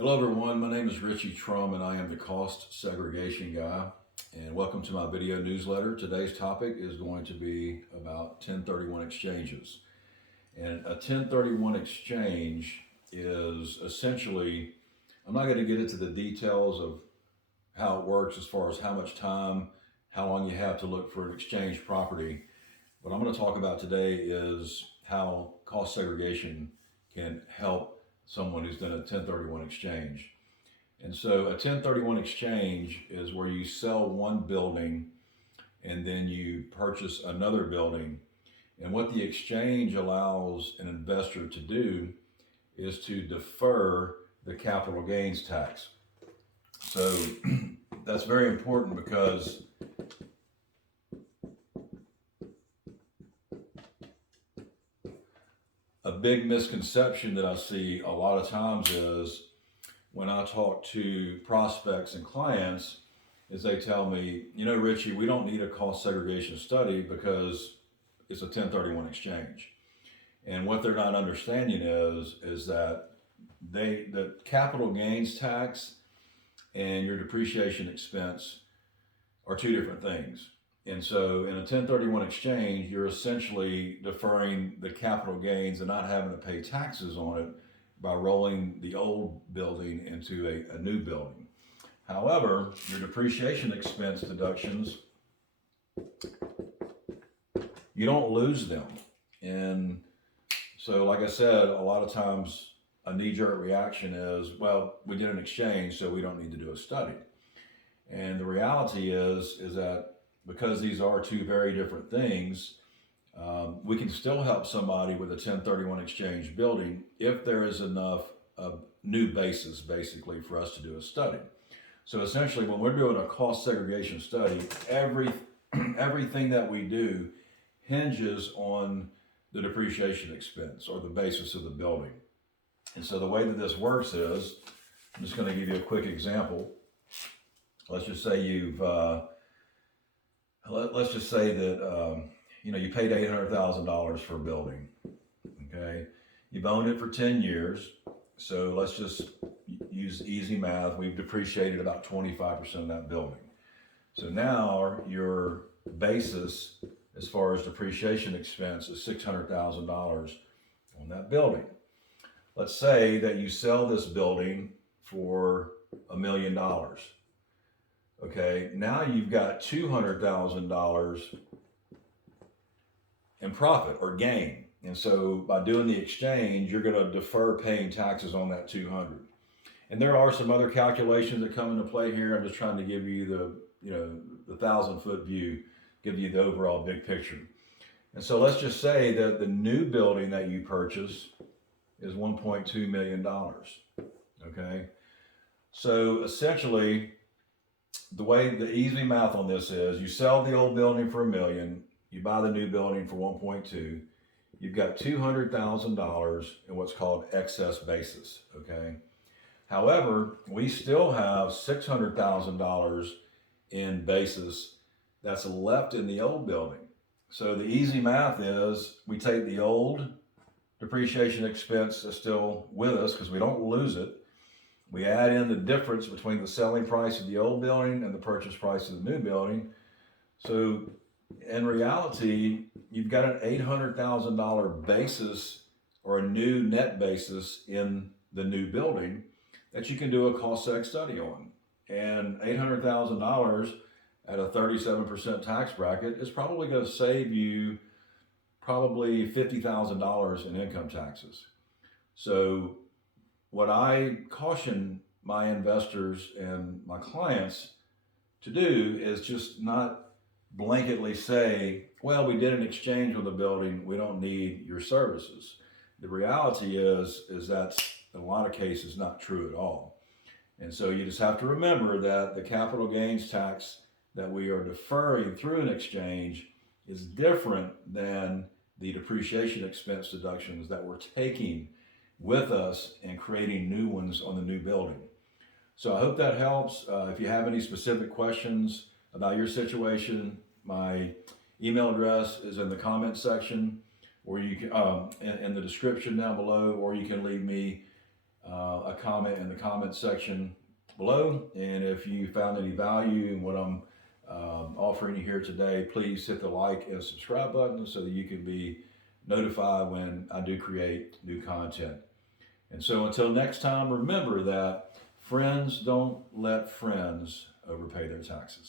Hello everyone, my name is Richie Trum and I am the Cost Segregation Guy. And welcome to my video newsletter. Today's topic is going to be about 1031 exchanges. And a 1031 exchange is essentially, I'm not going to get into the details of how it works as far as how much time, how long you have to look for an exchange property. What I'm going to talk about today is how cost segregation can help someone who's done a 1031 exchange. And so a 1031 exchange is where you sell one building and then you purchase another building. And what the exchange allows an investor to do is to defer the capital gains tax. So that's very important because a big misconception that I see a lot of times is when I talk to prospects and clients is they tell me, Richie, we don't need a cost segregation study because it's a 1031 exchange. And what they're not understanding is that the capital gains tax and your depreciation expense are two different things. And so in a 1031 exchange, you're essentially deferring the capital gains and not having to pay taxes on it by rolling the old building into a new building. However, your depreciation expense deductions, you don't lose them. And so, like I said, a lot of times a knee-jerk reaction is, well, we did an exchange, so we don't need to do a study. And the reality is that because these are two very different things, we can still help somebody with a 1031 exchange building if there is enough of new basis, basically, for us to do a study. So essentially, when we're doing a cost segregation study, everything that we do hinges on the depreciation expense or the basis of the building. And so the way that this works is, I'm just going to give you a quick example. Let's just say let's just say that you paid $800,000 for a building. Okay, you've owned it for 10 years. So let's just use easy math. We've depreciated about 25% of that building. So now your basis as far as depreciation expense is $600,000 on that building. Let's say that you sell this building for $1 million. Okay, now you've got $200,000 in profit or gain. And so by doing the exchange, you're going to defer paying taxes on that 200. And there are some other calculations that come into play here. I'm just trying to give you the 1,000-foot view, give you the overall big picture. And so let's just say that the new building that you purchase is $1.2 million. Okay, so essentially, the easy math on this is you sell the old building for $1 million, you buy the new building for 1.2, you've got $200,000 in what's called excess basis. Okay. However, we still have $600,000 in basis that's left in the old building. So the easy math is we take the old depreciation expense that's still with us because we don't lose it. We add in the difference between the selling price of the old building and the purchase price of the new building. So in reality, you've got an $800,000 basis or a new net basis in the new building that you can do a cost seg study on. And $800,000 at a 37% tax bracket is probably going to save you probably $50,000 in income taxes. So what I caution my investors and my clients to do is just not blanketly say, well, we did an exchange with the building, we don't need your services. The reality is that's in a lot of cases not true at all. And so you just have to remember that the capital gains tax that we are deferring through an exchange is different than the depreciation expense deductions that we're taking with us and creating new ones on the new building. So I hope that helps. If you have any specific questions about your situation, my email address is in the comment section, or you can in the description down below, or you can leave me a comment in the comment section below. And if you found any value in what I'm offering you here today, please hit the like and subscribe button so that you can be notified when I do create new content. And so until next time, remember that friends don't let friends overpay their taxes.